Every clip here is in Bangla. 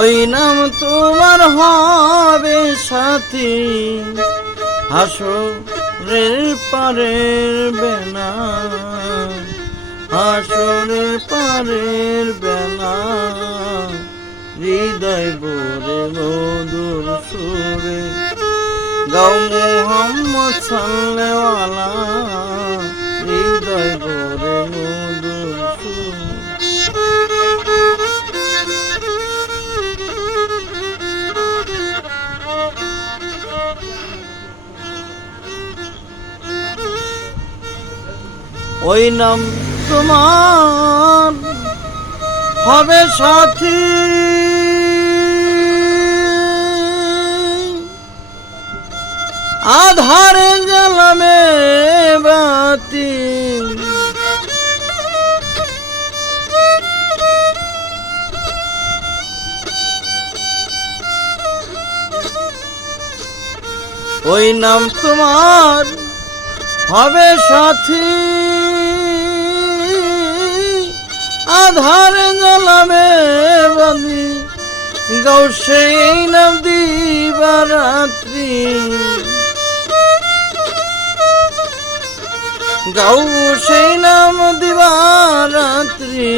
ওই নাম তোমার হবে সাথী। হাসরের পারের বেলা। হাসরের পারের বেলা। হৃদয় বরে মধুর সুরে। গাও মোহাম্মদ সাল্লেওয়ালা হৃদয় ওই নাম তোমার। হবে সাথী। আধারে জ্বালামে বাতি। ওই নাম তোমার। হবে সাথী। আধারে জ্বালামে বাদি গাও সেই নাম দিবারাত্রি। গাও সেই নাম দিবারাত্রি।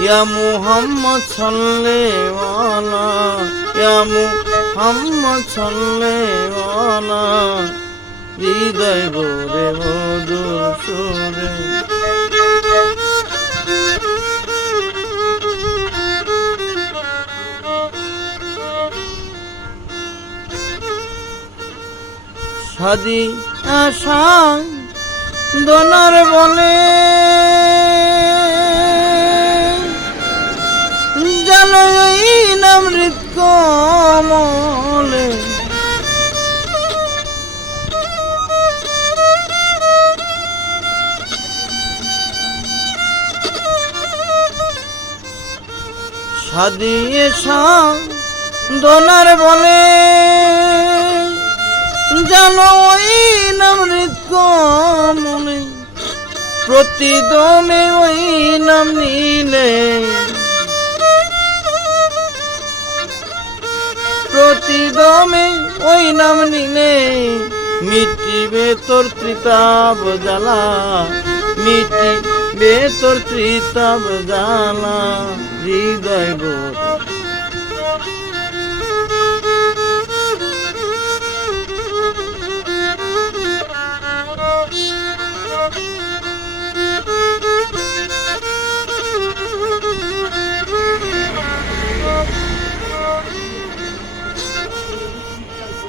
ইয়া মুহাম্মদ সাল্লেওয়ালা ইয়া মুহাম্মদ হৃদয় সাদি আশা দোনার বলে। জানো এই নাম কমলে সাদিয়ে দোনার বলে। জানো ওই নাম মনে প্রতিদমে ওই নাম নিলে। প্রতিদমে ওই নাম নিলে, মিটিবে তোর ত্রিতাব জ্বালা, মিটিবে তোর ত্রিতাব জ্বালা, হৃদয় বোধ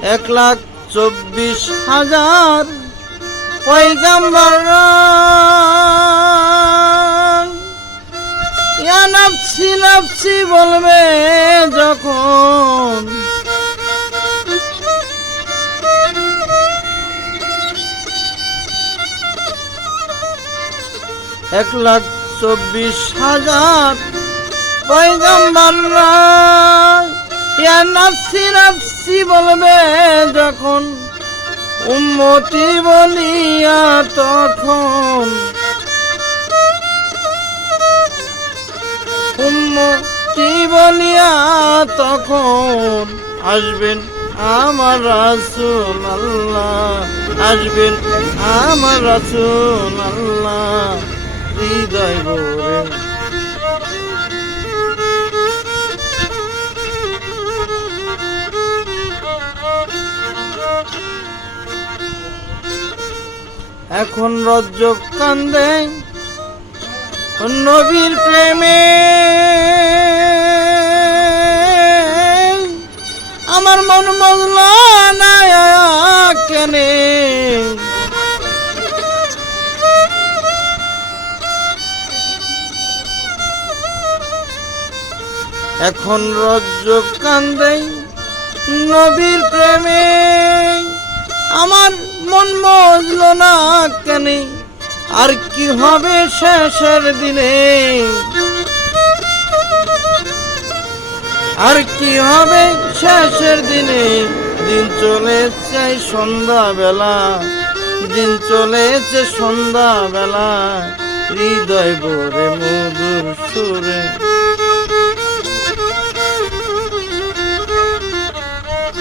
এক লাখ চব্বিশ হাজার পয়গাম্বার নাফসি নাফসি বলবে যখন। এক লাখ চব্বিশ হাজার পয়গাম্বাররা। ইয়া নাফসি নাফসি বলবে যখন? উম্মতি বলিয়া তখন? উম্মতি বলিয়া তখন? আসবেন আমার রাসুল আল্লাহ আসবেন আমার রাসুল আল্লাহ হৃদয় ভরে এখন রজ্জব কান্দে নবীর প্রেমে। আমার মন মজল না কেনে। এখন রজ্জব কান্দে নবীর প্রেমে। মন মজল না কেন? আর কি হবে শেষের দিনে? আর কি হবে শেষের দিনে? দিন চলেছে সন্ধ্যা বেলা দিন চলেছে সন্ধ্যা বেলা হৃদয় ভরে মধুর সুরে